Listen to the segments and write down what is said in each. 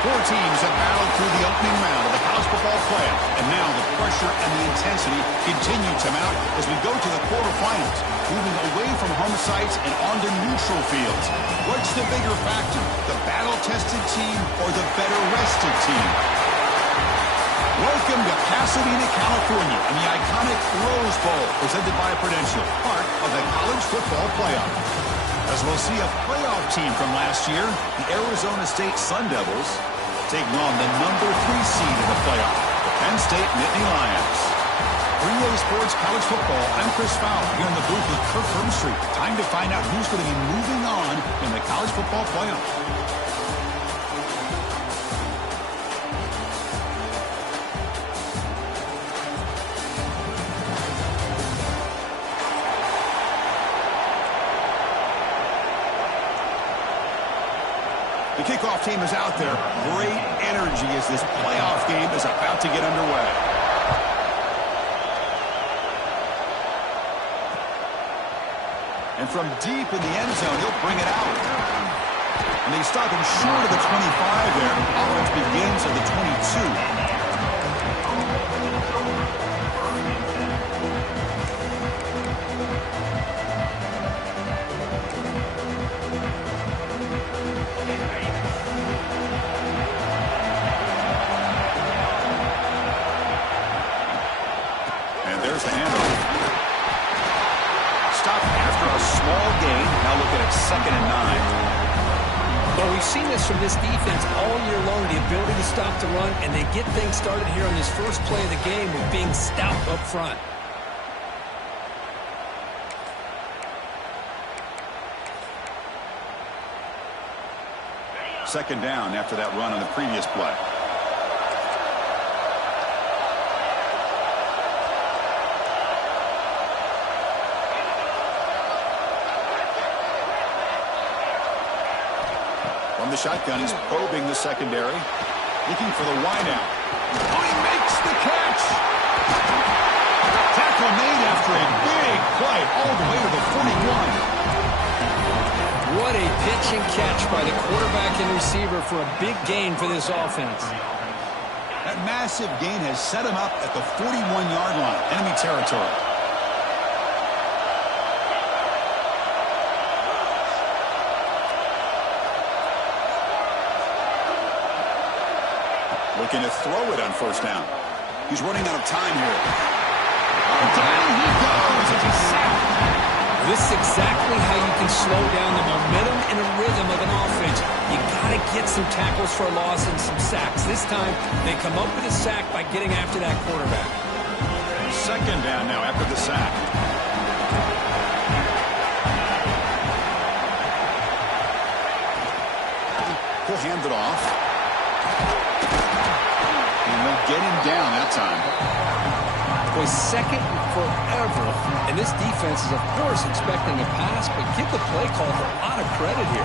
Four teams have battled through the opening round of the college football playoff, and now the pressure and the intensity continue to mount as we go to the quarterfinals, moving away from home sites and onto neutral fields. What's the bigger factor, the battle-tested team or the better-rested team? Welcome to Pasadena, California, in the iconic Rose Bowl, presented by Prudential, part of the college football playoff. As we'll see a playoff team from last year, the Arizona State Sun Devils, taking on the number 3 seed in the playoff, the Penn State Nittany Lions. 3A Sports College Football, I'm Chris Fowler, here in the booth with Kirk Hermstreet. Time to find out who's going to be moving on in the college football playoff. The kickoff team is out there. Great energy as this playoff game is about to get underway. And from deep in the end zone, he'll bring it out. And they stop him short of the 25 there. Offense begins at the 22. There's the handoff. Stop after a small gain. Now look at it, 2nd and 9. Well, we've seen this from this defense all year long, the ability to stop the run, and they get things started here on this first play of the game with being stout up front. Second down after that run on the previous play. From the shotgun, he's probing the secondary, looking for the wideout. Oh, he makes the catch! Tackle made after a big play all the way to the 41. What a pitch and catch by the quarterback and receiver for a big gain for this offense. That massive gain has set him up at the 41-yard line, enemy territory. Looking to throw it on first down. He's running out of time here. Oh, down he goes. It's a sack. This is exactly how you can slow down the momentum and a rhythm of an offense. You got to get some tackles for a loss and some sacks. This time, they come up with a sack by getting after that quarterback. Second down now after the sack. He'll hand it off. Get him down that time. Boy, second forever. And this defense is, of course, expecting a pass, but give the play caller a lot of credit here.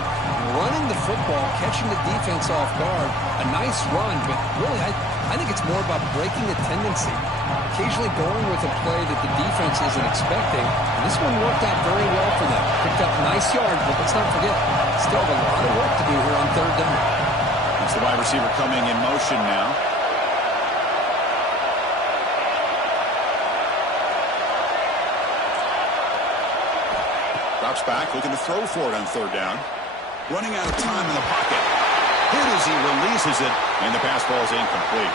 Running the football, catching the defense off guard, a nice run, but really, I think it's more about breaking the tendency. Occasionally going with a play that the defense isn't expecting. And this one worked out very well for them. Picked up nice yards, but let's not forget, still have a lot of work to do here on third down. That's the wide receiver coming in motion now. Drops back, looking to throw for it on third down. Running out of time in the pocket. Hit as he releases it, and the pass ball is incomplete.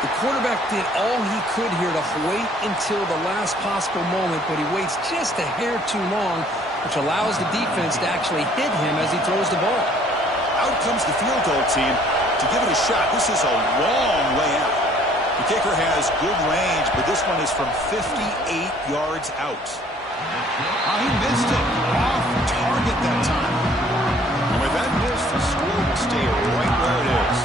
The quarterback did all he could here to wait until the last possible moment, but he waits just a hair too long, which allows the defense to actually hit him as he throws the ball. Out comes the field goal team to give it a shot. This is a long way out. The kicker has good range, but this one is from 58 yards out. Oh, he missed it. Off target that time. And with that miss, the score will stay right where it is.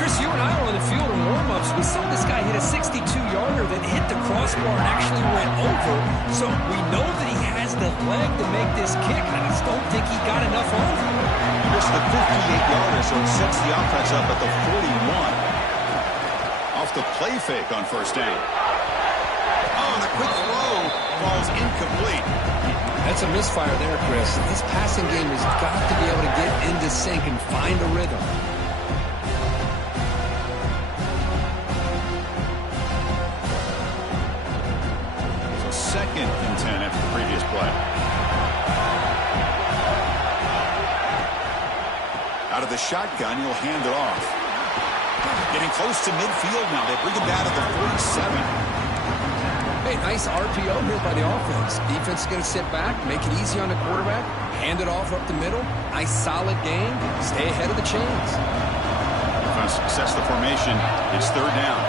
Chris, you and I were on the field in warm-ups. We saw this guy hit a 62-yarder that hit the crossbar and actually went over. So we know that he has the leg to make this kick. I just don't think he got enough on it. He missed the 58-yarder, so it sets the offense up at the 41. Off the play fake on first down. Oh, and a quick throw falls incomplete. That's a misfire there, Chris. This passing game has got to be able to get into sync and find a rhythm. play. Out of the shotgun, he'll hand it off. Getting close to midfield now. They bring him down to the 47. Hey, nice RPO here by the offense. Defense is going to sit back, make it easy on the quarterback, hand it off up the middle. Nice solid game. Stay ahead of the chains. Defense sets the formation. It's third down.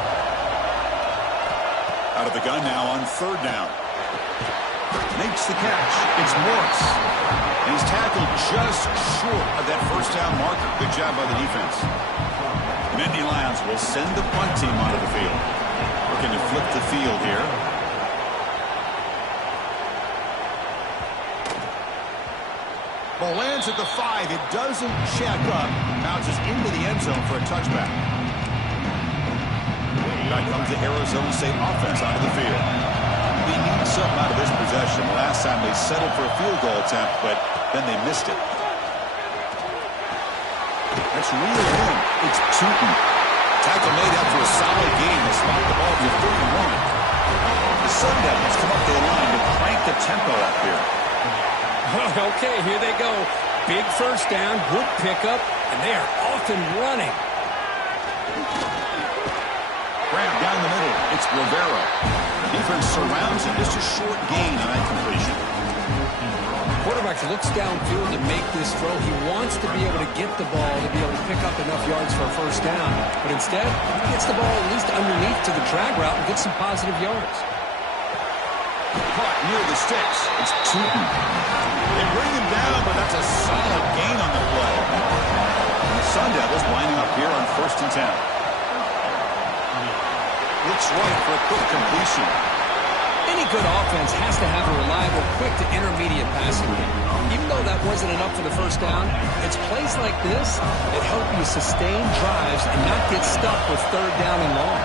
Out of the gun now on third down. Makes the catch. It's Morris. And he's tackled just short of that first down marker. Good job by the defense. The Nittany Lions will send the punt team onto the field. Looking to flip the field here. Ball lands at the 5. It doesn't check up. Bounces into the end zone for a touchback. Back comes the Arizona State offense onto the field. They need something out of this possession. Last time they settled for a field goal attempt, but then they missed it. That's reeled in. It's Tootin. Tackle made after a solid game to spot the ball to 31. The Sun Devils come up to the line to crank the tempo up here. Okay, here they go. Big first down, good pickup, and they are off and running. Grab down the middle. It's Rivera. Defense surrounds him. Just a short gain on that completion. Quarterback looks downfield to make this throw. He wants to be able to get the ball to be able to pick up enough yards for a first down. But instead, he gets the ball at least underneath to the drag route and gets some positive yards. Caught near the sticks. It's Tootin. They bring him down, but that's a solid gain on the play. And the Sun Devils lining up here on 1st and 10. Looks right for a quick completion. Any good offense has to have a reliable, quick to intermediate passing game. Even though that wasn't enough for the first down, it's plays like this that help you sustain drives and not get stuck with third down and long.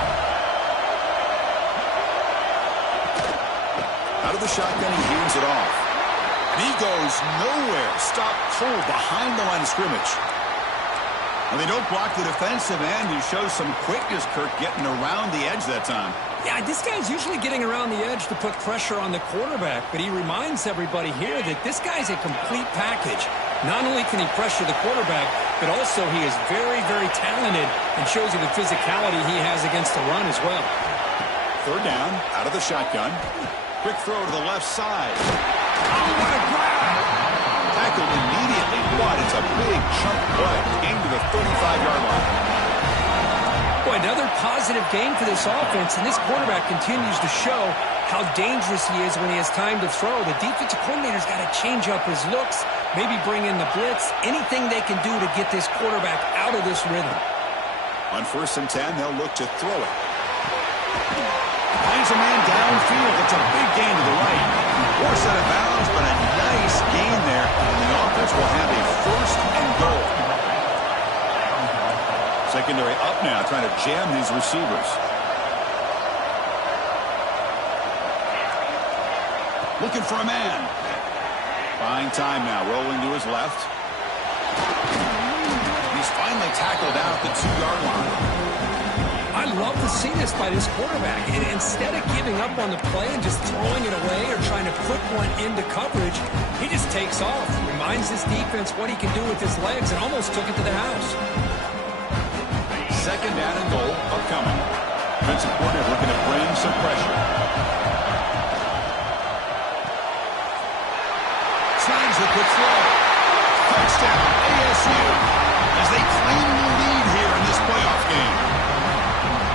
Out of the shotgun, he hands it off. And he goes nowhere. Stop cold behind the line of scrimmage. Well, they don't block the defensive end. He shows some quickness, Kirk, getting around the edge that time. Yeah, this guy's usually getting around the edge to put pressure on the quarterback, but he reminds everybody here that this guy's a complete package. Not only can he pressure the quarterback, but also he is very, very talented and shows you the physicality he has against the run as well. Third down, out of the shotgun. Quick throw to the left side. Oh, what a grab! Tackled immediately, but it's a big chunk play. Game to the 35-yard line. Boy, another positive game for this offense, and this quarterback continues to show how dangerous he is when he has time to throw. The defensive coordinator's got to change up his looks, maybe bring in the blitz, anything they can do to get this quarterback out of this rhythm. On 1st and 10, they'll look to throw it. Finds a man downfield. It's a big gain to the right. Forced out of bounds, but a nice gain there. And the offense will have a 1st and goal. Secondary up now, trying to jam these receivers. Looking for a man. Buying time now, rolling to his left. He's finally tackled out at the 2-yard line. I love to see this by this quarterback. And instead of giving up on the play and just throwing it away or trying to put one into coverage, he just takes off. Reminds his defense what he can do with his legs and almost took it to the house. Second down and goal upcoming. Defensive coordinator looking to bring some pressure. Slides with the throw. Touchdown, ASU, as they claim the lead here in this playoff game.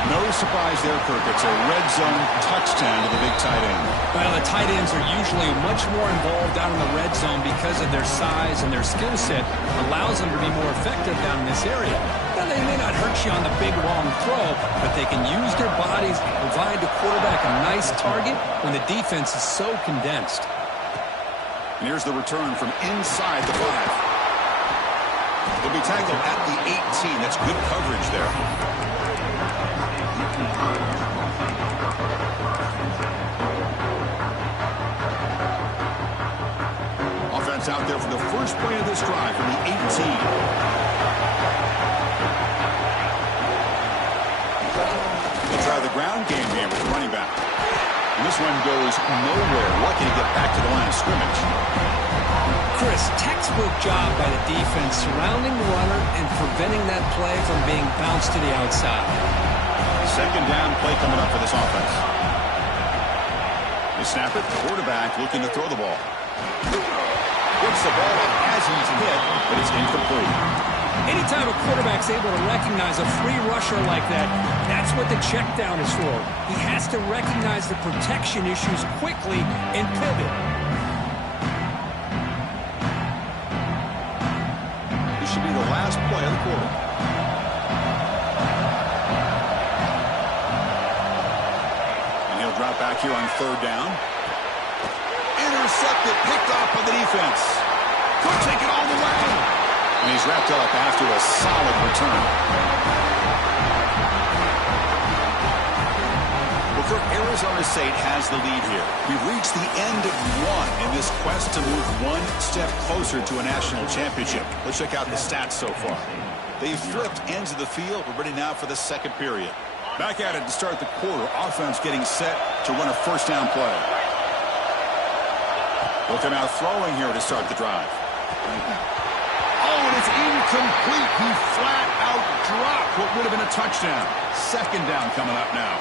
No surprise there, Kirk. It's a red zone touchdown to the big tight end. Well, the tight ends are usually much more involved down in the red zone because of their size and their skill set allows them to be more effective down in this area. Now, they may not hurt you on the big, long throw, but they can use their bodies to provide the quarterback a nice target when the defense is so condensed. And here's the return from inside the 5. They'll be tackled at the 18. That's good coverage there. Offense out there for the first play of this drive from the 18. They'll try the ground game here with the running back. And this This one goes nowhere. Lucky to get back to the line of scrimmage. Chris, textbook job by the defense surrounding the runner and preventing that play from being bounced to the outside. Second down play coming up for this offense. They snap it. Quarterback looking to throw the ball. Gets the ball up as he's hit, but it's incomplete. Anytime a quarterback's able to recognize a free rusher like that, that's what the check down is for. He has to recognize the protection issues quickly and pivot. This should be the last play of the quarter. And he'll drop back here on third down. Intercepted, picked off by the defense. Could take it all the way. And he's wrapped up after a solid return. Well, Arizona State has the lead here. We've reached the end of one in this quest to move one step closer to a national championship. Let's check out the stats so far. They've flipped ends of the field. We're ready now for the second period. Back at it to start the quarter. Offense getting set to run a first down play. Looking out throwing here to start the drive. Oh, and it's incomplete. He flat out dropped what would have been a touchdown. Second down coming up now.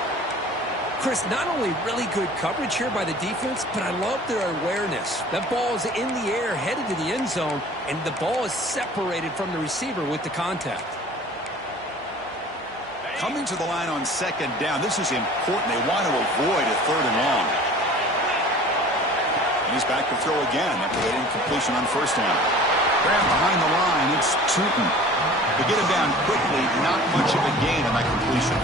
Chris, not only really good coverage here by the defense, but I love their awareness. That ball is in the air, headed to the end zone, and the ball is separated from the receiver with the contact. Coming to the line on second down. This is important. They want to avoid a third and long. And he's back to throw again after that incompletion on first down. Grab behind the line. It's Tootin. They get him down quickly. Not much of a gain on that completion.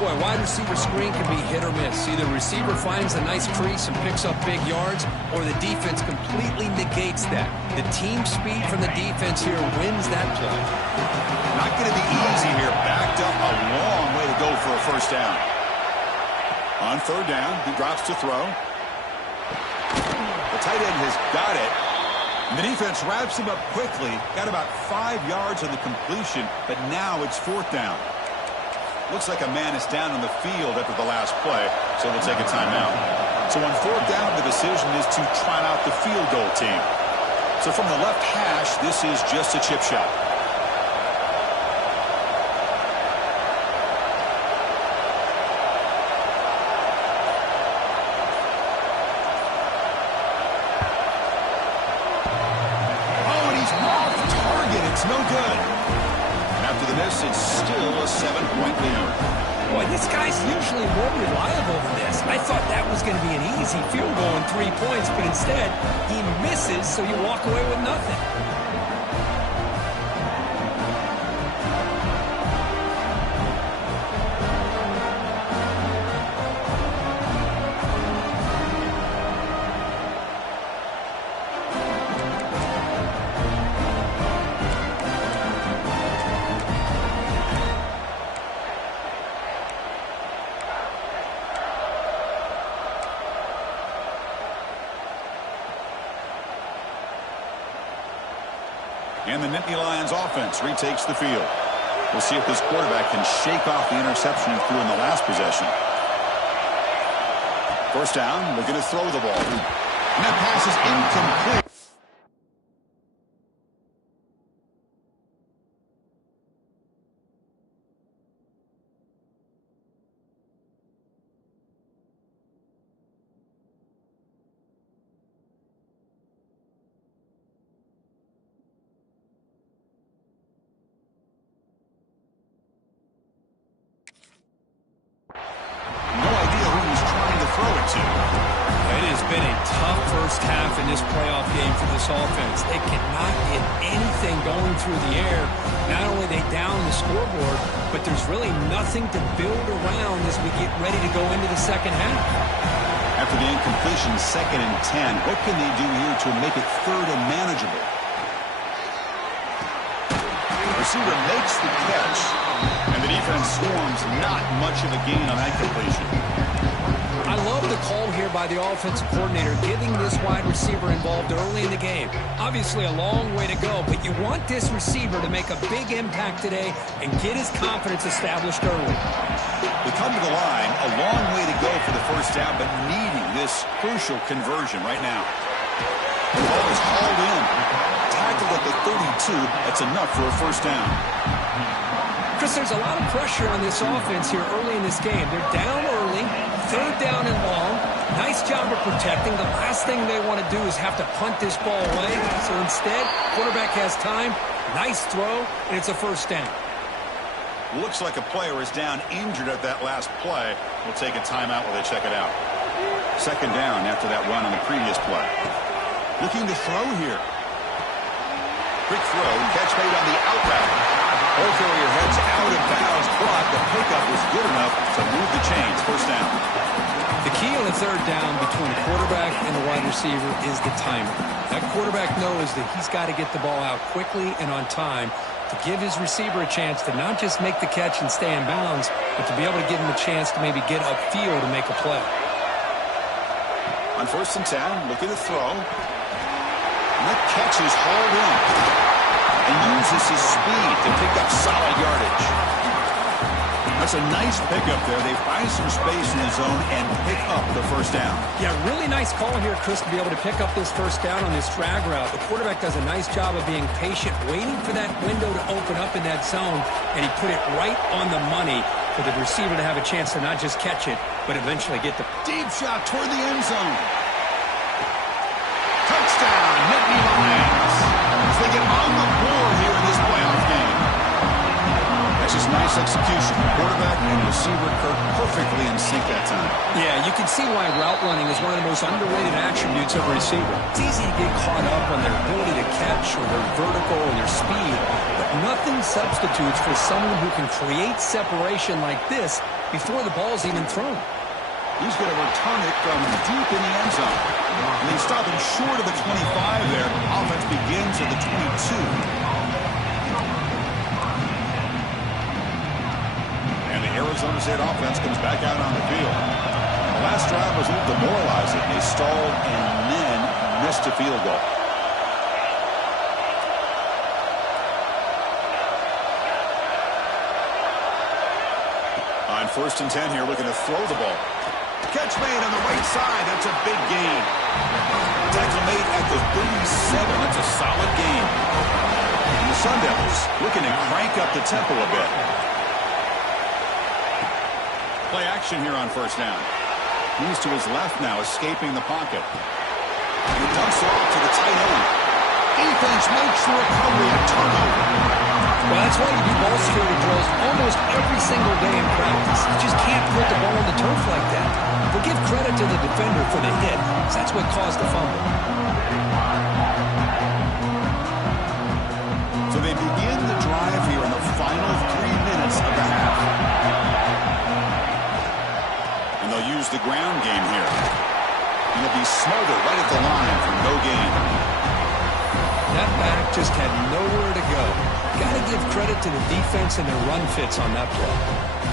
Boy, wide receiver screen can be hit or miss. Either receiver finds a nice crease and picks up big yards, or the defense completely negates that. The team speed from the defense here wins that play. Not going to be easy here. Backed up a long way to go for a first down. On third down, he drops to throw. The tight end has got it. And the defense wraps him up quickly. Got about 5 yards on the completion, but now it's fourth down. Looks like a man is down on the field after the last play, so they'll take a timeout. So on fourth down, the decision is to trot out the field goal team. So from the left hash, this is just a chip shot. It's no good. And after the miss, it's still a 7-point lead. Boy, this guy's usually more reliable than this. I thought that was going to be an easy field goal and 3 points, but instead, he misses, so you walk away with nothing. And the Nittany Lions offense retakes the field. We'll see if this quarterback can shake off the interception he threw in the last possession. First down, looking to throw the ball. And that pass is incomplete. It has been a tough first half in this playoff game for this offense. They cannot get anything going through the air. Not only they down the scoreboard, but there's really nothing to build around as we get ready to go into the second half. After the incompletion, 2nd and 10, what can they do here to make it third and manageable? The receiver makes the catch, and the defense swarms. Not much of a gain on that completion. I love the call here by the offensive coordinator, getting this wide receiver involved early in the game. Obviously a long way to go, but you want this receiver to make a big impact today and get his confidence established early. We come to the line, a long way to go for the first down, but needing this crucial conversion right now. The ball is hauled in. Tackled at the 32. That's enough for a first down. Chris, there's a lot of pressure on this offense here early in this game. They're down early, third down and long. Nice job of protecting. The last thing they want to do is have to punt this ball away. So instead, quarterback has time. Nice throw, and it's a first down. Looks like a player is down injured at that last play. We'll take a timeout while they check it out. Second down after that run on the previous play. Looking to throw here. Quick throw, catch made on the out route. Ball carrier heads out of bounds, but the pickup was good enough to move the chains. First down. The key on the third down between the quarterback and the wide receiver is the timing. That quarterback knows that he's got to get the ball out quickly and on time to give his receiver a chance to not just make the catch and stay in bounds, but to be able to give him a chance to maybe get upfield to make a play. On first and 10, looking to throw. And that catch is hauled in and uses his speed to pick up solid yardage. That's a nice pickup there. They find some space in the zone and pick up the first down. Yeah, really nice call here, Chris, to be able to pick up this first down on this drag route. The quarterback does a nice job of being patient, waiting for that window to open up in that zone, and he put it right on the money for the receiver to have a chance to not just catch it, but eventually get the deep shot toward the end zone. Touchdown, Nittany Lions. As they get on the board here in this playoff game. That's just nice execution. Quarterback and receiver Kirk perfectly in sync that time. Yeah, you can see why route running is one of the most underrated attributes of a receiver. It's easy to get caught up on their ability to catch or their vertical or their speed, but nothing substitutes for someone who can create separation like this before the ball's even thrown. He's going to return it from deep in the end zone. And they stop him short of the 25 there. Offense begins at the 22. And the Arizona State offense comes back out on the field. The last drive was a little demoralizing. They stalled and then missed a field goal. On first and 10 here, looking to throw the ball. Catch made on the right side. That's a big gain. Tackle made at the 37. That's a solid gain. And the Sun Devils looking to crank up the tempo a bit. Play action here on first down. Moves to his left now, escaping the pocket. He dumps it off to the tight end. Defense makes the recovery, a turnover. Well, that's why you do ball security drills almost every single day in practice. You just can't put the ball on the turf like that. But give credit to the defender for the hit, because that's what caused the fumble. So they begin the drive here in the final 3 minutes of the half. And they'll use the ground game here. And they'll be smothered right at the line for no gain. That back just had nowhere to go. Got to give credit to the defense and their run fits on that play.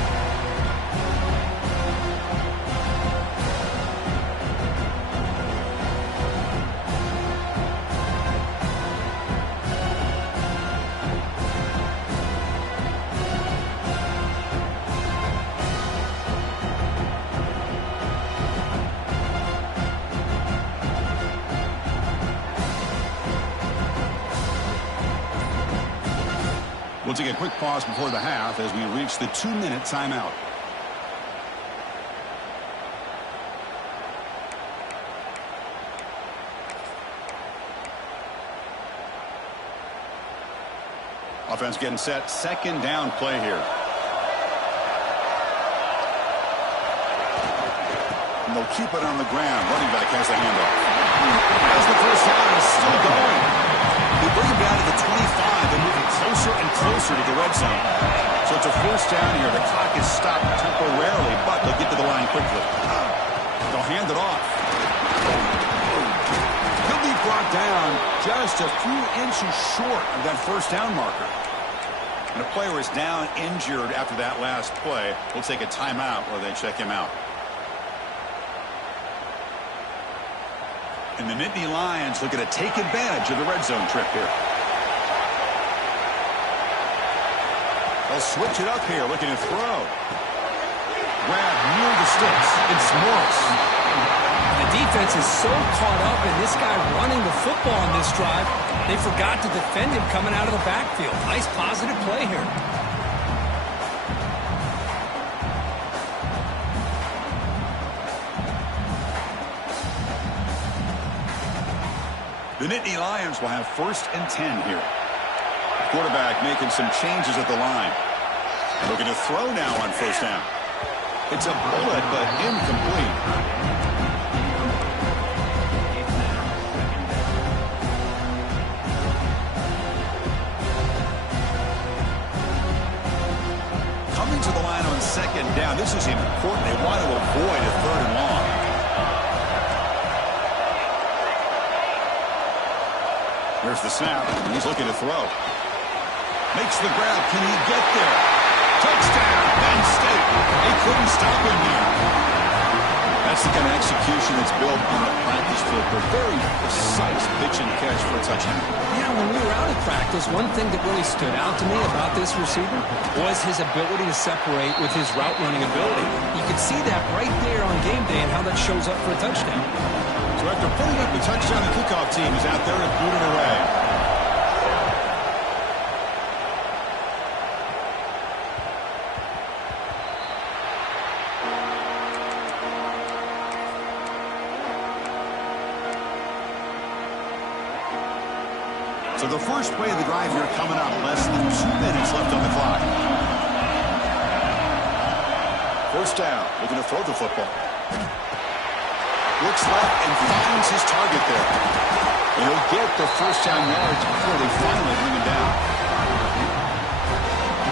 We'll take a quick pause before the half as we reach the 2-minute timeout. Offense getting set. Second down play here. And they'll keep it on the ground. Running back has the handoff. As the first down is still going. They bring him down to the 25 and moving closer and closer to the red zone. So it's a first down here. The clock is stopped temporarily, but they'll get to the line quickly. They'll hand it off. He'll be brought down just a few inches short of that first down marker. And a player is down injured after that last play. We'll take a timeout while they check him out. And the Nittany Lions looking to take advantage of the red zone trip here. They'll switch it up here, looking to throw. Grab near the sticks. It's Morris. The defense is so caught up in this guy running the football on this drive, they forgot to defend him coming out of the backfield. Nice positive play here. The Nittany Lions will have 1st and 10 here. Quarterback making some changes at the line. Looking to throw now on 1st down. It's a bullet, but incomplete. Coming to the line on 2nd down. This is important. They want to avoid a 3rd and long. There's the snap. He's looking to throw. Makes the grab. Can he get there? Touchdown, Penn State. They couldn't stop him there. That's the kind of execution that's built on the practice field. A very precise pitch and catch for a touchdown. Yeah, when we were out at practice, one thing that really stood out to me about this receiver was his ability to separate with his route running ability. You could see that right there on game day and how that shows up for a touchdown. So after putting up the touchdown, the kickoff team is out there to boot it away. So the first play of the drive here coming up. Less than 2 minutes left on the clock. 1st down. Looking to throw the football. Looks left and finds his target there. And he'll get the 1st down yards before they finally bring him down.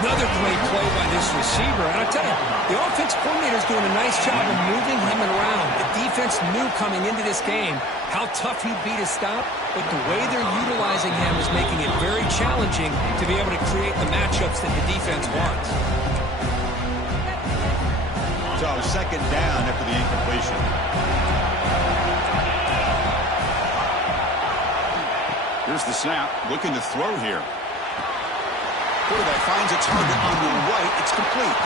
Another great play by this receiver. And I tell you, the offense coordinator is doing a nice job of moving him around. The defense knew coming into this game how tough he'd be to stop, but the way they're utilizing him is making it very challenging to be able to create the matchups that the defense wants. So 2nd down after the incompletion. Here's the snap, looking to throw here. Quarterback finds a target on the right. It's complete.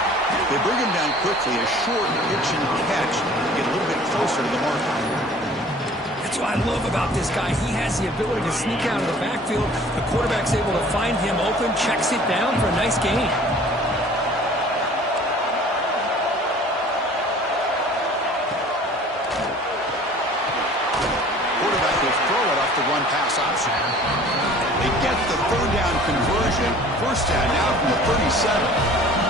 They bring him down quickly. A short pitch and catch to get a little bit closer to the marker. That's what I love about this guy. He has the ability to sneak out of the backfield. The quarterback's able to find him open, checks it down for a nice gain. Quarterback will throw it off the run pass option. They get the 3rd down conversion. 1st down now from the 37.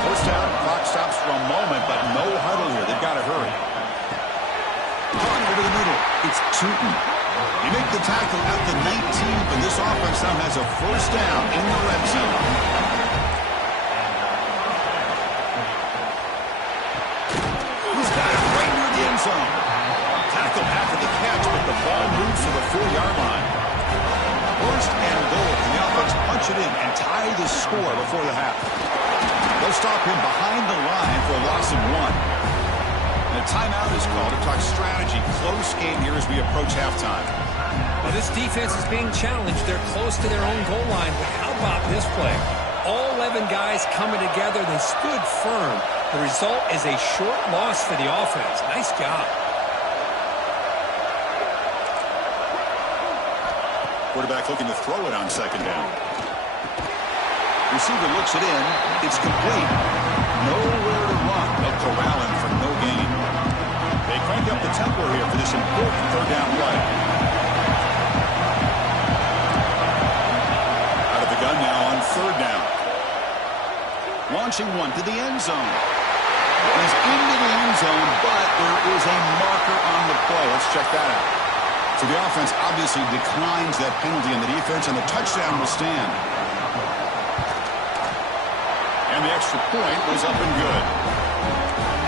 1st down, clock stops for a moment, but no huddle here. They've got to hurry. Over the middle, it's Tootin. You make the tackle at the 19, but this offense now has a 1st down in the red zone. He's got it right near the end zone. Tackle after the catch, but the ball moves to the 4-yard line. 1st and goal. The offense punch it in and tie the score before the half. They'll stop him behind the line for a loss of 1. And a timeout is called to talk strategy. Close game here as we approach halftime. Well, this defense is being challenged. They're close to their own goal line. But how about this play? All 11 guys coming together. They stood firm. The result is a short loss for the offense. Nice job. Quarterback looking to throw it on 2nd down. Receiver looks it in. It's complete. Nowhere to run. They'll corral him for no gain. They crank up the tempo here for this important 3rd down play. Out of the gun now on 3rd down. Launching one to the end zone. He's into the end zone, but there is a marker on the play. Let's check that out. So the offense obviously declines that penalty on the defense, and the touchdown will stand. And the extra point was up and good.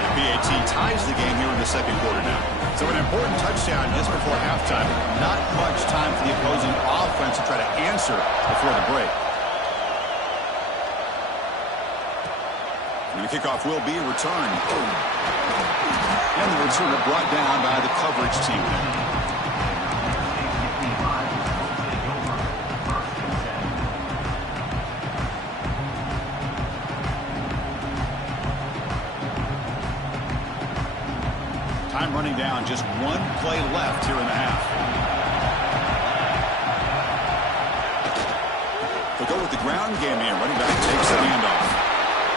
And PAT ties the game here in the 2nd quarter now. So an important touchdown just before halftime. Not much time for the opposing offense to try to answer before the break. And the kickoff will be returned. And the returner brought down by the coverage team. Time running down, just one play left here in the half. They'll go with the ground game here. Running back takes the handoff.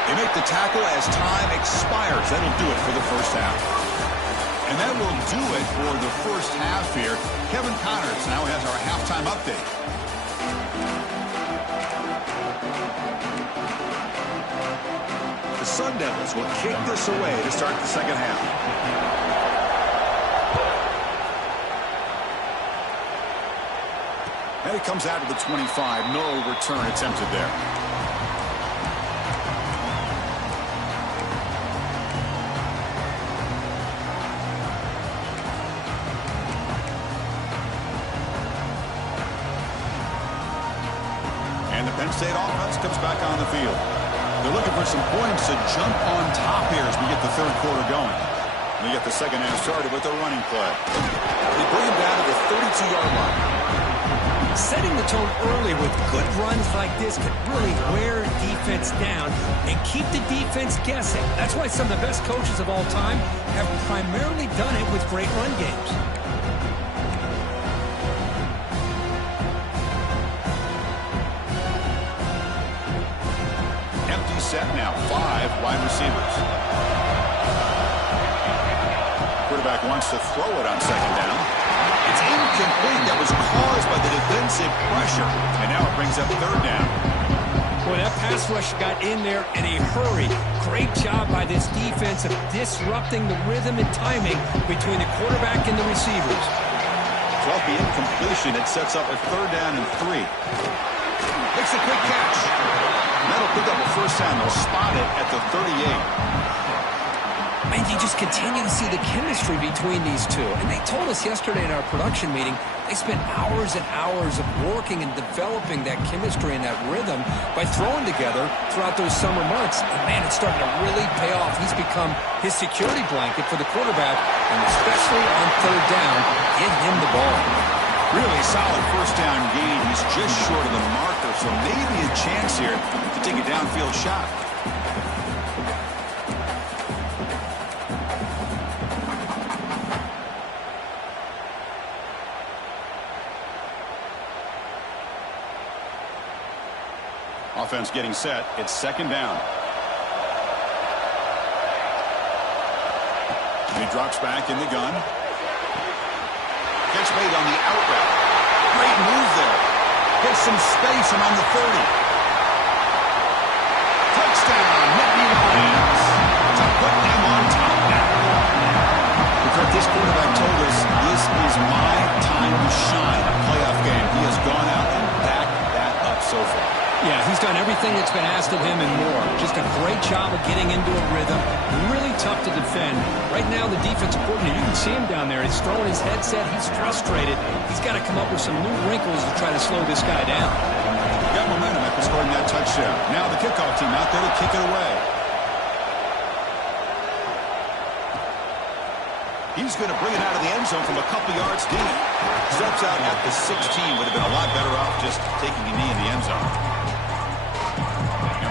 They make the tackle as time expires. That'll do it for the first half. And that will do it for the first half here. Kevin Connors now has our halftime update. The Sun Devils will kick this away to start the second half. And it comes out to the 25. No return attempted there. And the Penn State offense comes back on the field. They're looking for some points to jump on top here as we get the third quarter going. We get the second half started with a running play. They bring him down to the 32-yard line. Setting the tone early with good runs like this can really wear defense down and keep the defense guessing. That's why some of the best coaches of all time have primarily done it with great run games. Empty set now, 5 wide receivers. Quarterback wants to throw it on second down. It's incomplete. That was caused by the defensive pressure. And now it brings up third down. Boy, that pass rush got in there in a hurry. Great job by this defense of disrupting the rhythm and timing between the quarterback and the receivers. So off the incompletion, it sets up a third down and 3. Makes a quick catch. That'll pick up a first down. They'll spot it at the 38. And you just continue to see the chemistry between these two. And they told us yesterday in our production meeting, they spent hours and hours of working and developing that chemistry and that rhythm by throwing together throughout those summer months. And, man, it's starting to really pay off. He's become his security blanket for the quarterback, and especially on third down, get him the ball. Really solid first down gain. He's just short of the marker, so maybe a chance here to take a downfield shot. Offense getting set. It's second down. He drops back in the gun. Catch made on the out route. Great move there. Gets some space around the 30. Touchdown, Nittany Lions. To put them on top now. Because this quarterback told us this is my time to shine. A playoff game. He has gone out and backed that up so far. Yeah, he's done everything that's been asked of him and more. Just a great job of getting into a rhythm. Really tough to defend. Right now, the defensive coordinator, you can see him down there. He's throwing his headset. He's frustrated. He's got to come up with some new wrinkles to try to slow this guy down. Got momentum after scoring that touchdown. Now the kickoff team out there to kick it away. He's going to bring it out of the end zone from a couple yards deep. Steps out at the 16. Would have been a lot better off just taking a knee in the end zone.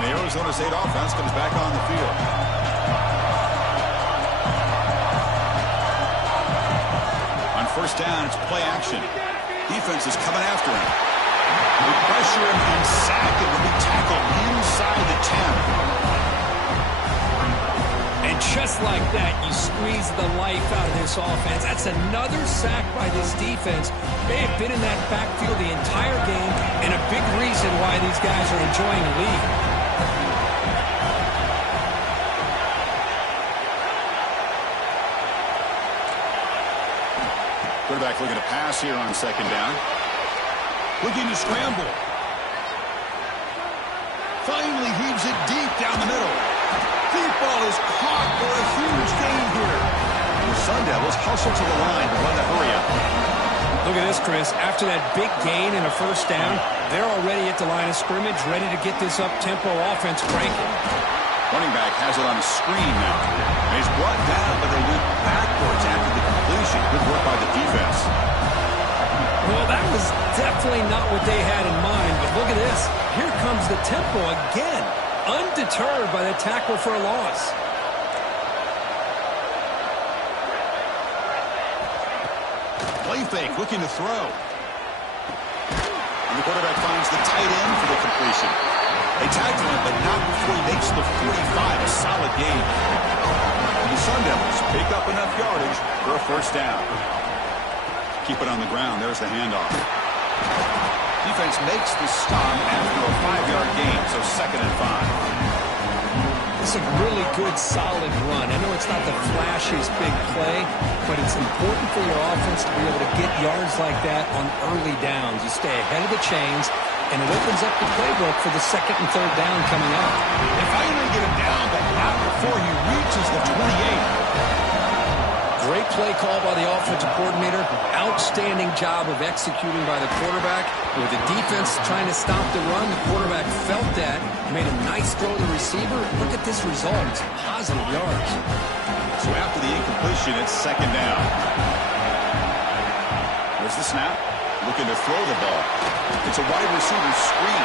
The Arizona State offense comes back on the field. On first down, it's play action. Defense is coming after him. We pressure him and sack him. Will be tackled inside the 10. And just like that, you squeeze the life out of this offense. That's another sack by this defense. They have been in that backfield the entire game, and a big reason why these guys are enjoying the lead. Quarterback looking to pass here on second down. Looking to scramble. Finally heaves it deep down the middle. Deep ball is caught for a huge gain here. The Sun Devils hustle to the line to run the hurry up. Look at this, Chris. After that big gain and a first down, they're already at the line of scrimmage, ready to get this up-tempo offense cranking. Running back has it on a screen now. He's brought down, but they went backwards after the completion. Good work by the defense. Well, that was definitely not what they had in mind, but look at this. Here comes the tempo again, undeterred by the tackle for a loss. Play fake, looking to throw. And the quarterback finds the tight end for the completion. They tackle him, but not before he makes the 45, a solid gain. And the Sun Devils pick up enough yardage for a first down. Keep it on the ground. There's the handoff. Defense makes the stop after a 5-yard gain, so 2nd and 5. It's a really good, solid run. I know it's not the flashiest big play, but it's important for your offense to be able to get yards like that on early downs. You stay ahead of the chains, and it opens up the playbook for the 2nd and 3rd down coming up. They finally get him down, but not before he reaches the 28. Great play call by the offensive coordinator. Outstanding job of executing by the quarterback. With the defense trying to stop the run, the quarterback felt that. Made a nice throw to the receiver. Look at this result. It's positive yards. So after the incompletion, it's 2nd down. There's the snap. Looking to throw the ball. It's a wide receiver screen.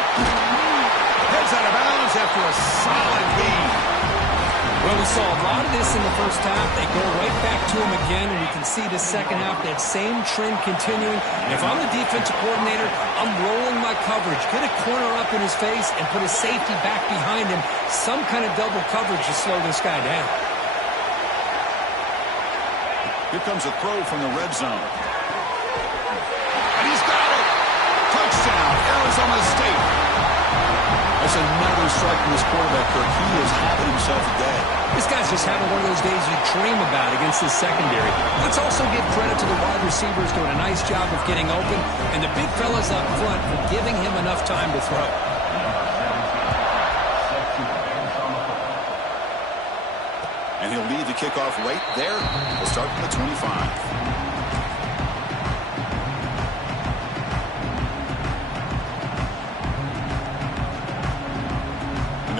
Heads out of bounds after a solid gain. Well, we saw a lot of this in the first half. They go right back to him again, and we can see the second half, that same trend continuing. If I'm the defensive coordinator, I'm rolling my coverage. Get a corner up in his face and put a safety back behind him. Some kind of double coverage to slow this guy down. Here comes a throw from the red zone. And he's got it! Touchdown, Arizona State. That's another strike from this quarterback, Kirk. He is having himself a day. This guy's just having one of those days you dream about against his secondary. Let's also give credit to the wide receivers doing a nice job of getting open, and the big fellas up front for giving him enough time to throw. And he'll lead the kickoff right there. We'll start from the 25.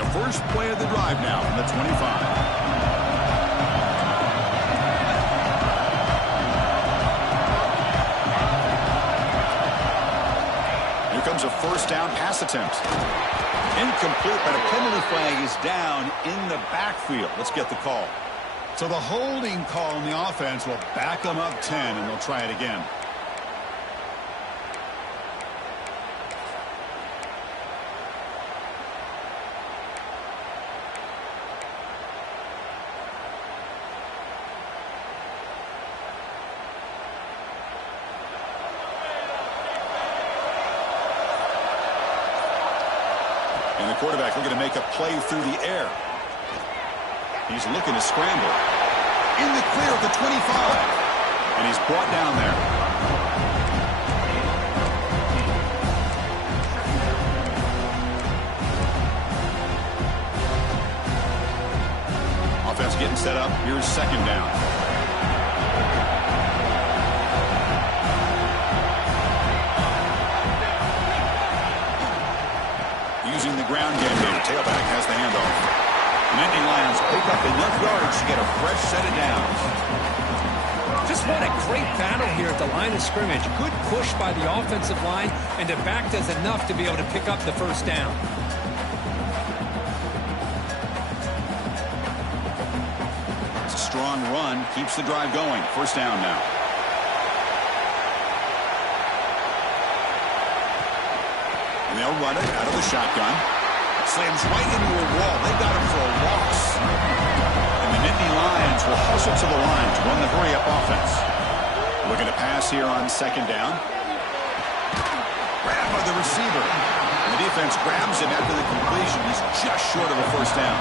First play of the drive now from the 25. Here comes a first down pass attempt. Incomplete, but a penalty flag is down in the backfield. Let's get the call. So the holding call on the offense will back them up 10, and they'll try it again. And the quarterback looking to make a play through the air. He's looking to scramble. In the clear at the 25. And he's brought down there. Offense getting set up. Here's 2nd down. Using the ground game here. Tailback has the handoff. And Indy Lions pick up enough yards to get a fresh set of downs. Just what a great battle here at the line of scrimmage. Good push by the offensive line, and the back does enough to be able to pick up the first down. It's a strong run. Keeps the drive going. First down now. And they'll run it out of the shotgun. Slams right into a wall. They got him for a loss. And the Nittany Lions will hustle to the line to run the hurry-up offense. Looking to pass here on 2nd down. Grab by the receiver. And the defense grabs him after the completion. He's just short of a first down.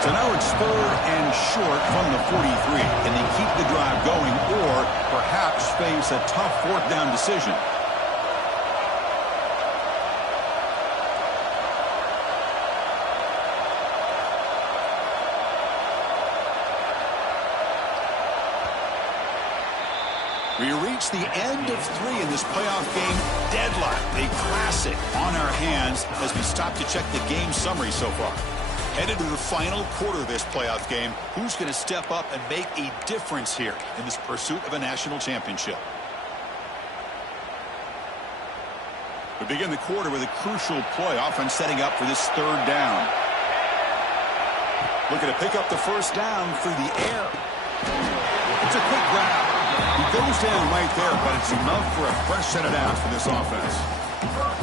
So now it's 3rd and short from the 43. Can they keep the drive going or perhaps face a tough 4th down decision? We reach the end of 3 in this playoff game. Deadlock, a classic on our hands as we stop to check the game summary so far. Headed to the final quarter of this playoff game. Who's going to step up and make a difference here in this pursuit of a national championship? We begin the quarter with a crucial play, offense setting up for this 3rd down. Looking to pick up the first down through the air. It's a quick grab. He goes down right there, but it's enough for a fresh set of downs for this offense.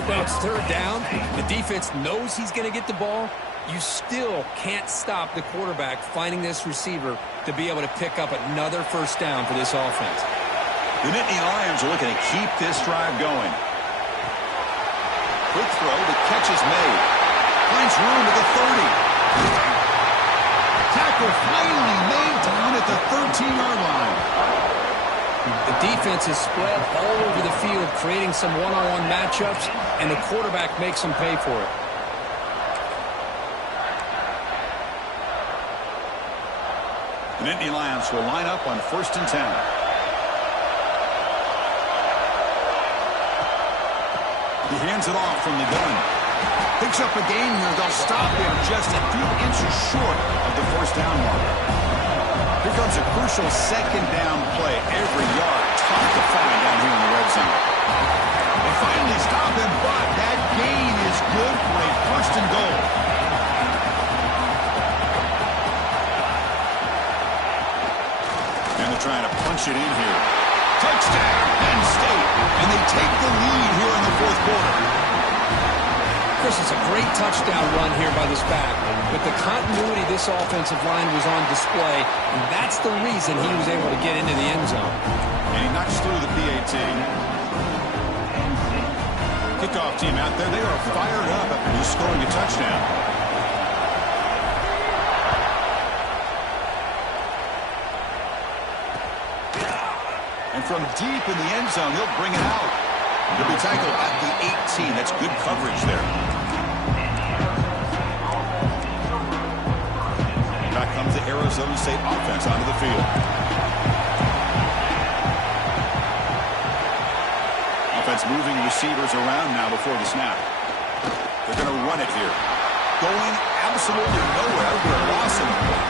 Well, it's third down. The defense knows he's going to get the ball. You still can't stop the quarterback finding this receiver to be able to pick up another first down for this offense. The Nittany Lions are looking to keep this drive going. Quick throw, the catch is made. Finds room at the 30. Tackle finally made down at the 13-yard line. The defense is spread all over the field, creating some one-on-one matchups, and the quarterback makes them pay for it. The Nittany Lions will line up on 1st and 10. He hands it off from the gun. Picks up a gain here. They'll stop him just a few inches short of the first down mark. Here comes a crucial second down play. Every yard tough to find down here in the red zone. They finally stop him, but that gain is good for a 1st and goal. And they're trying to punch it in here. Touchdown, Penn State. And they take the lead here in the 4th quarter. Chris, it's a great touchdown run here by this back. But the continuity of this offensive line was on display, and that's the reason he was able to get into the end zone. And he knocks through the PAT. Kickoff team out there, they are fired up after just scoring a touchdown. And from deep in the end zone, he'll bring it out. He'll be tackled at the 18. That's good coverage there. Back comes the Arizona State offense onto the field. Offense moving receivers around now before the snap. They're going to run it here. Going absolutely nowhere. We're lost in the play.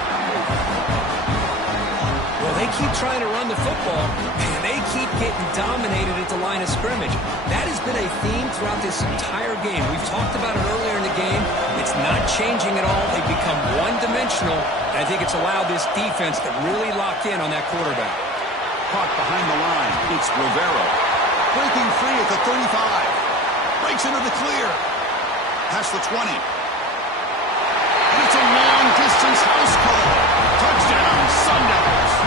Well, they keep trying to run the football, and they keep getting dominated at the line of scrimmage. That has been a theme throughout this entire game. We've talked about it earlier in the game. It's not changing at all. They've become one-dimensional, and I think it's allowed this defense to really lock in on that quarterback. Caught behind the line. It's Rivera. Breaking free at the 35. Breaks into the clear. Past the 20. And it's a long-distance house call. Touchdown, Sun Devils.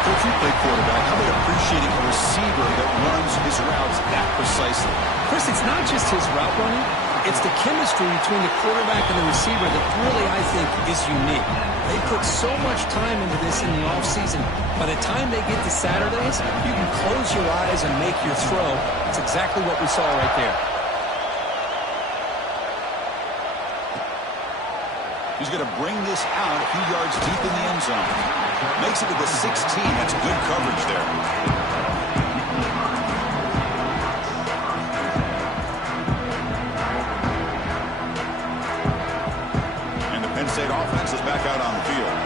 Coach, you play quarterback. How about appreciating a receiver that runs his routes that precisely? Chris, it's not just his route running. It's the chemistry between the quarterback and the receiver that really, I think, is unique. They put so much time into this in the offseason. By the time they get to Saturdays, you can close your eyes and make your throw. It's exactly what we saw right there. He's going to bring this out a few yards deep in the end zone. Makes it to the 16. That's good coverage there. And the Penn State offense is back out on the field.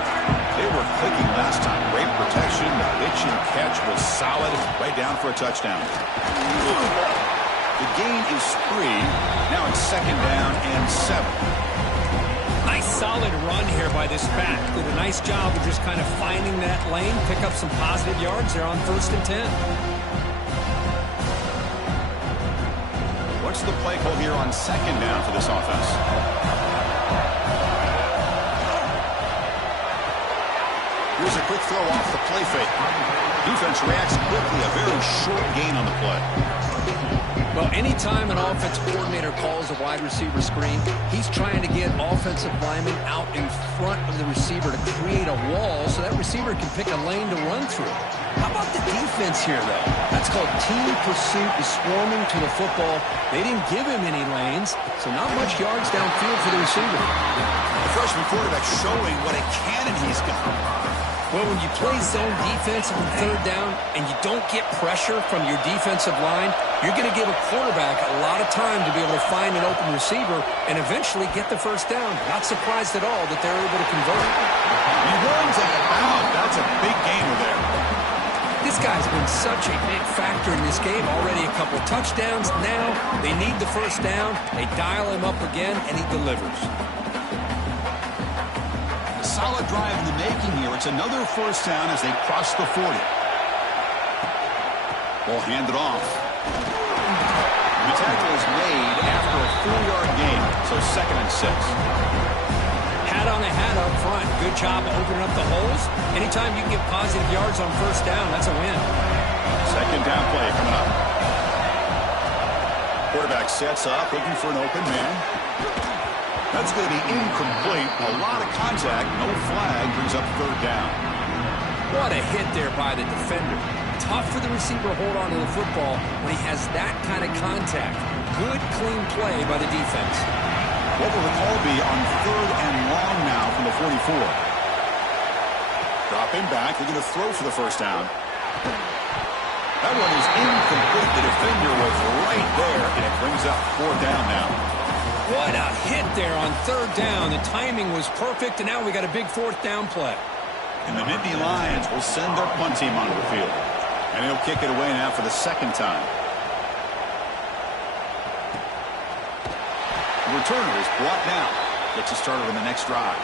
They were clicking last time. Great protection. The pitch and catch was solid. Right down for a touchdown. The gain is 3. Now it's 2nd down and 7. Nice solid run here by this back. Did a nice job of just kind of finding that lane, pick up some positive yards there on 1st and 10. What's the play call here on 2nd down for this offense? Here's a quick throw off the play fake. Defense reacts quickly. A very short gain on the play. Well, anytime an offensive coordinator calls a wide receiver screen, he's trying to get offensive linemen out in front of the receiver to create a wall so that receiver can pick a lane to run through. How about the defense here, though? That's called team pursuit, is swarming to the football. They didn't give him any lanes, so not much yards downfield for the receiver. The freshman quarterback showing what a cannon he's got. Well, when you play zone defense on 3rd down and you don't get pressure from your defensive line, you're going to give a quarterback a lot of time to be able to find an open receiver and eventually get the first down. Not surprised at all that they're able to convert. He runs out. That's a big gainer there. This guy's been such a big factor in this game. Already a couple touchdowns. Now they need the first down. They dial him up again, and he delivers. Solid drive in the making here. It's another first down as they cross the 40. Ball handed off. The tackle is made after a 4-yard gain, so 2nd and 6. Hat on a hat up front. Good job opening up the holes. Anytime you can get positive yards on 1st down, that's a win. 2nd down play coming up. Quarterback sets up, looking for an open man. That's going to be incomplete. A lot of contact. No flag. Brings up 3rd down. What a hit there by the defender. Tough for the receiver to hold on to the football when he has that kind of contact. Good, clean play by the defense. What will the call be on 3rd and long now from the 44? Dropping back. They're going to throw for the 1st down. That one is incomplete. The defender was right there, and it brings up 4th down now. What a hit there on 3rd down. The timing was perfect, and now we got a big 4th down play. And the Nittany Lions will send their punt team onto the field. And he'll kick it away now for the 2nd time. The returner is brought down. Gets us started on the next drive.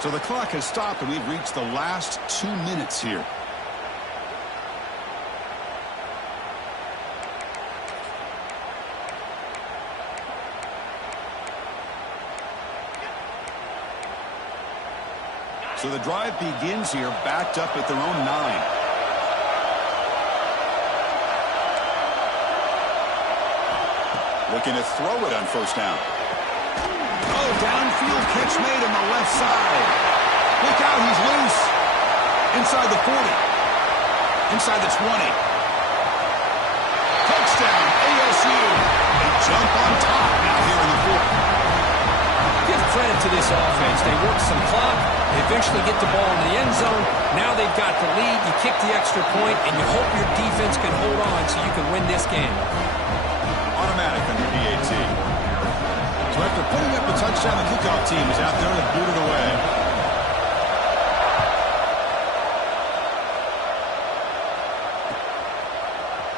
So the clock has stopped, and we've reached the last 2 minutes here. So the drive begins here, backed up at their own 9. Looking to throw it on 1st down. Oh, downfield catch made on the left side. Look out, he's loose. Inside the 40. Inside the 20. Touchdown, ASU. They jump on top now here in the 4th. Give credit to this offense. They work some clock. They eventually get the ball in the end zone. Now they've got the lead. You kick the extra point, and you hope your defense can hold on so you can win this game. Automatic under DAT. So after putting up the touchdown, the kickoff team is out there to boot it away.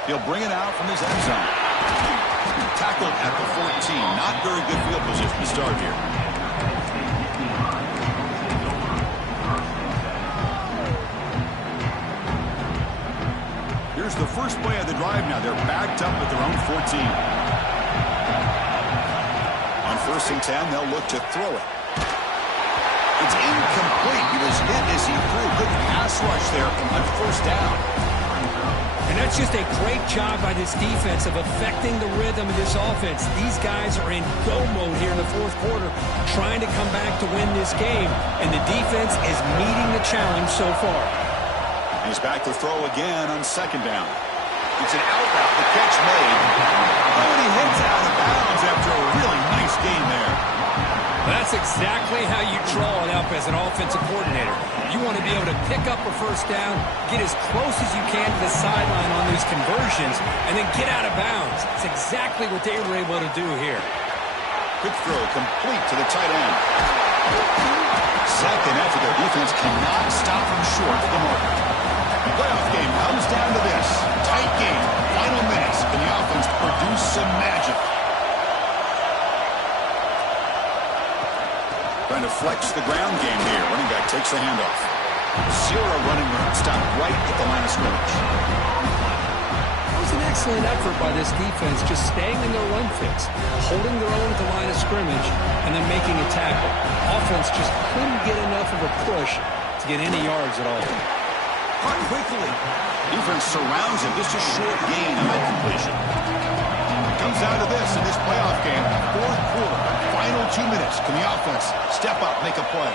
He'll bring it out from his end zone. Tackled at the 14. Not very good field position to start here. Here's the first play of the drive now. They're backed up at their own 14. On 1st and 10, they'll look to throw it. It's incomplete. He was hit as he threw. Good pass rush there on 1st down. And that's just a great job by this defense of affecting the rhythm of this offense. These guys are in go mode here in the 4th quarter, trying to come back to win this game. And the defense is meeting the challenge so far. He's back to throw again on 2nd down. It's an out route, the catch made. Oh, and he hits out of bounds after a really nice gain there. That's exactly how you draw it up as an offensive coordinator. You want to be able to pick up a 1st down, get as close as you can to the sideline on these conversions, and then get out of bounds. It's exactly what they were able to do here. Good throw, complete to the tight end. 2nd effort, their defense cannot stop him short of the mark. The playoff game comes down to this. Tight game, final minutes, and the offense produced some magic. Trying to flex the ground game here. Running back takes the handoff. 0 running room. Stopped right at the line of scrimmage. That was an excellent effort by this defense, just staying in their run fix, holding their own at the line of scrimmage, and then making a tackle. Offense just couldn't get enough of a push to get any yards at all. Caught quickly. Defense surrounds him. Just a short gain on that completion. Comes down to this in this playoff game. 4th quarter. Final 2 minutes. Can the offense step up, make a play?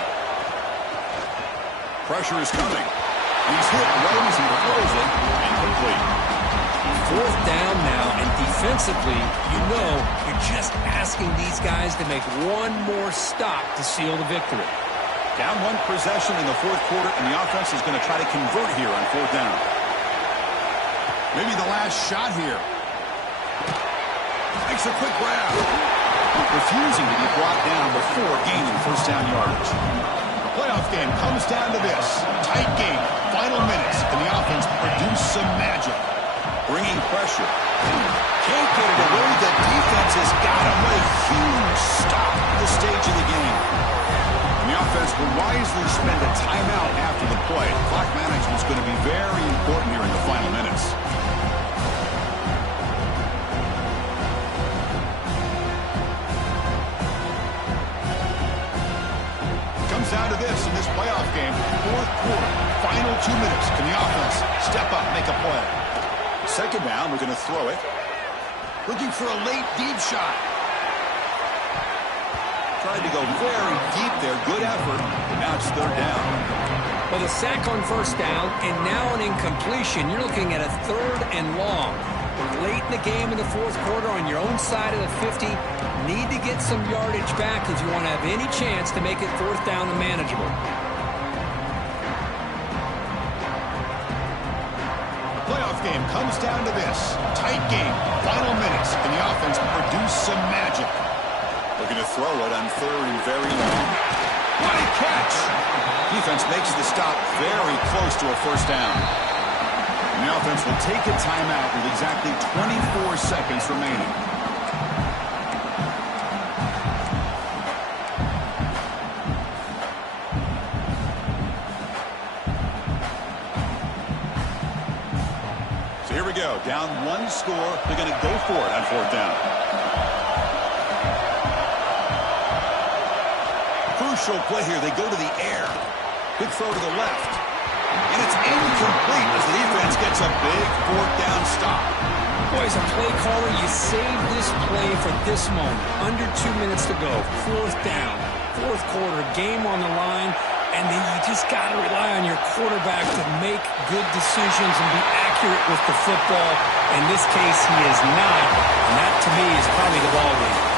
Pressure is coming. He's hit, runs, and throws it. Incomplete. 4th down now, and defensively, you know you're just asking these guys to make one more stop to seal the victory. Down 1 possession in the 4th quarter, and the offense is going to try to convert here on 4th down. Maybe the last shot here. Makes a quick grab. Refusing to be brought down before gaining 1st down yardage. The playoff game comes down to this. Tight game, final minutes, and the offense produced some magic. Bringing pressure. Can't get it away. The defense has got him. What a huge stop at this stage of the game. And the offense will wisely spend a timeout after the play. Clock management is going to be very important here in the final minutes. comes down to this in this playoff game. Fourth quarter, final 2 minutes. Can the offense step up, make a play? Second down, we're going to throw it. Looking for a late deep shot. Tried to go very deep there. Good effort. And now it's third down. Well, the sack on first down, and now an incompletion. You're looking at a third and long. We're late in the game in the fourth quarter on your own side of the 50. Need to get some yardage back if you want to have any chance to make it fourth down and manageable. Playoff game comes down to this. Tight game. Final minutes. Can the offense produce some magic? Looking to throw it on third and very long. What a catch! Defense makes the stop very close to a first down. And the offense will take a timeout with exactly 24 seconds remaining. So here we go. Down one score. They're going to go for it on fourth down. Crucial play here. They go to the air. Big throw to the left. And it's incomplete as the defense gets a big fourth down stop. Boy, as a play caller, you save this play for this moment. Under 2 minutes to go. Fourth down. Fourth quarter. Game on the line. And then you just got to rely on your quarterback to make good decisions and be accurate with the football. In this case, he is not. And that, to me, is probably the ball game.